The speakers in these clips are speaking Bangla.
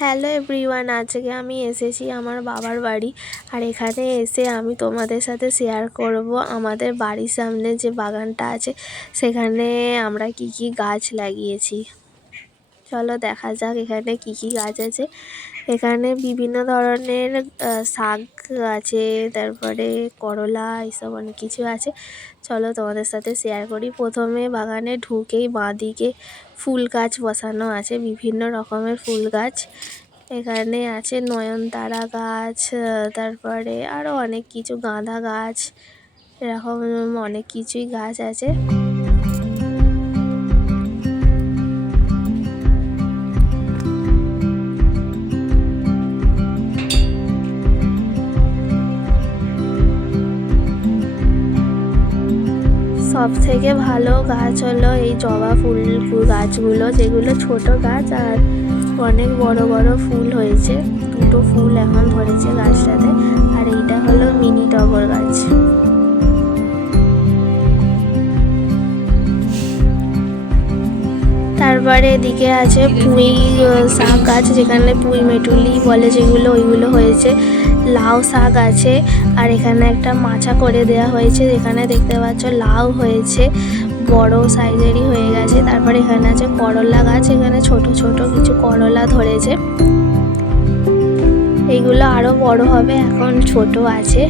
হ্যালো এভরিওয়ান, আজকে আমি এসেছি আমার বাবার বাড়ি। আর এখানে এসে আমি তোমাদের সাথে শেয়ার করব আমাদের বাড়ির সামনে যে বাগানটা আছে সেখানে আমরা কি কি গাছ লাগিয়েছি। চলো দেখা যাক এখানে কি কি গাছ আছে। এখানে বিভিন্ন ধরনের শাক আছে, তারপরে করলা, এইসব অনেক কিছু আছে। চলো তোমাদের সাথে শেয়ার করি। প্রথমে বাগানে ঢুকেই বাঁদিকে ফুল গাছ বসানো আছে, বিভিন্ন রকমের ফুল গাছ। এখানে আছে নয়নতারা গাছ, তারপরে আরও অনেক কিছু, গাঁদা গাছ, এরকম অনেক কিছুই গাছ আছে। সব থেকে ভালো গাছ হলো এই জবা ফুল গাছগুলো, যেগুলো ছোট গাছ আর অনেক বড় বড় ফুল হয়েছে। দুটো ফুল এখন ধরেছে গাছটাতে। আর এইটা হলো মিনি টগর গাছ। তারপরে এদিকে আছে পুঁই শাক গাছ, যেখানে পুঁই মেটুলি বলে যেগুলো, ওইগুলো হয়েছে। লাউ শাক আছে, আর এখানে একটা মাচা করে দেওয়া হয়েছে, যেখানে দেখতে পাচ্ছ লাউ হয়েছে, বড় সাইজেরই হয়ে গেছে। তারপরে এখানে আছে করলা গাছ, এখানে ছোট ছোট কিছু করলা ধরেছে, এইগুলো আরও বড় হবে, এখন ছোট আছে।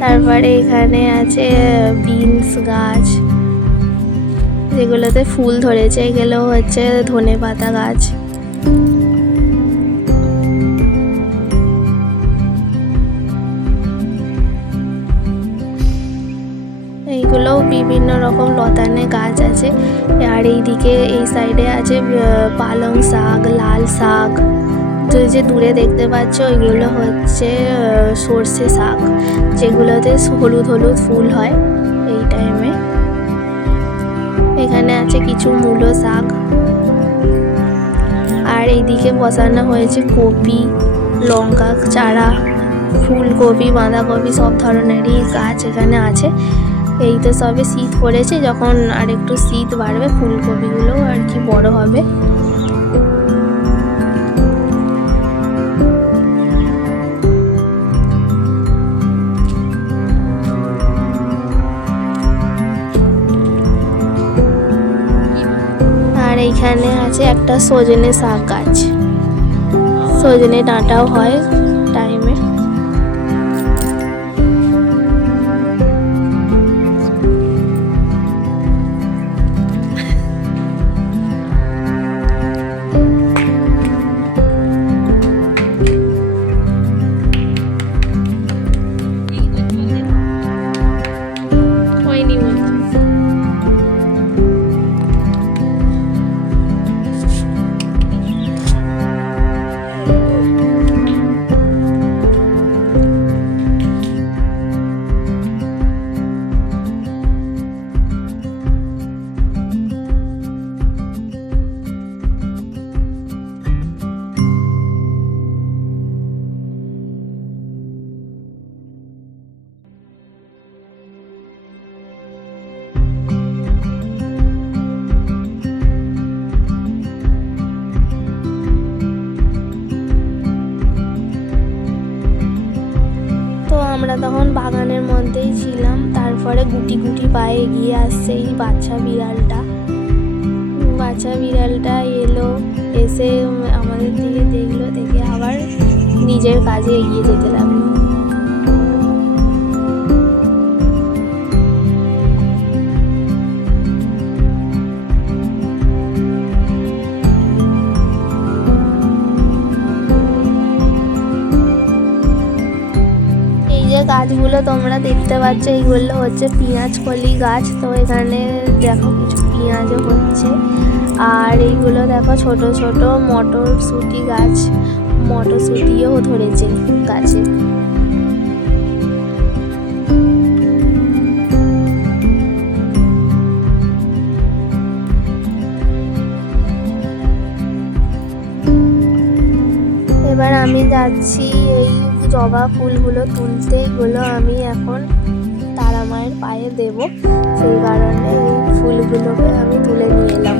তারপরে এখানে আছে বিনস গাছ, যেগুলোতে ফুল ধরেছে, এগুলো হচ্ছে ধনেপাতা গাছ। এইগুলোও বিভিন্ন রকম লতানে গাছ আছে। আর এইদিকে এই সাইডে আছে পালং শাক, লাল শাক। যে দূরে দেখতে পাচ্ছ ওইগুলো হচ্ছে সর্ষে শাক, যেগুলোতে হলুদ হলুদ ফুল হয় এই টাইমে। এখানে আছে কিছু মূলো শাক। আর এইদিকে বসানো হয়েছে কপি, লঙ্কা চারা, ফুলকপি, বাঁধাকপি, সব ধরনেরই গাছ এখানে আছে। এই তো সবে শীত পড়েছে, যখন আর একটু শীত বাড়বে ফুলকপিগুলো আর কি বড় হবে। আর এইখানে আছে একটা সজনে শাক গাছ, সজনে ডাঁটাও হয় টাইমে। আমরা তখন বাগানের মধ্যেই ছিলাম। তারপরে গুটি গুটি পায়ে এগিয়ে আসছে এই বাচ্চা বিড়ালটা এলো, এসে আমাদের দিকে দেখলো, দেখে আবার নিজের কাজে এগিয়ে যেতে লাগলো। গাছগুলো তোমরা দেখতে পাচ্ছ, এইগুলো হচ্ছে পেঁয়াজ কলি গাছ। তো এখানে দেখো কিছু পেঁয়াজও হচ্ছে। আর এইগুলো দেখো ছোট ছোট মটরশুঁটি গাছ, মটরশুঁটিও ধরেছে গাছে। এবার আমি যাচ্ছি এই জবা ফুলগুলো তুলতে। এগুলো আমি এখন তারা মায়ের পায়ে দেব, সেই কারণে এই ফুলগুলোকে আমি তুলে নিয়ে এলাম।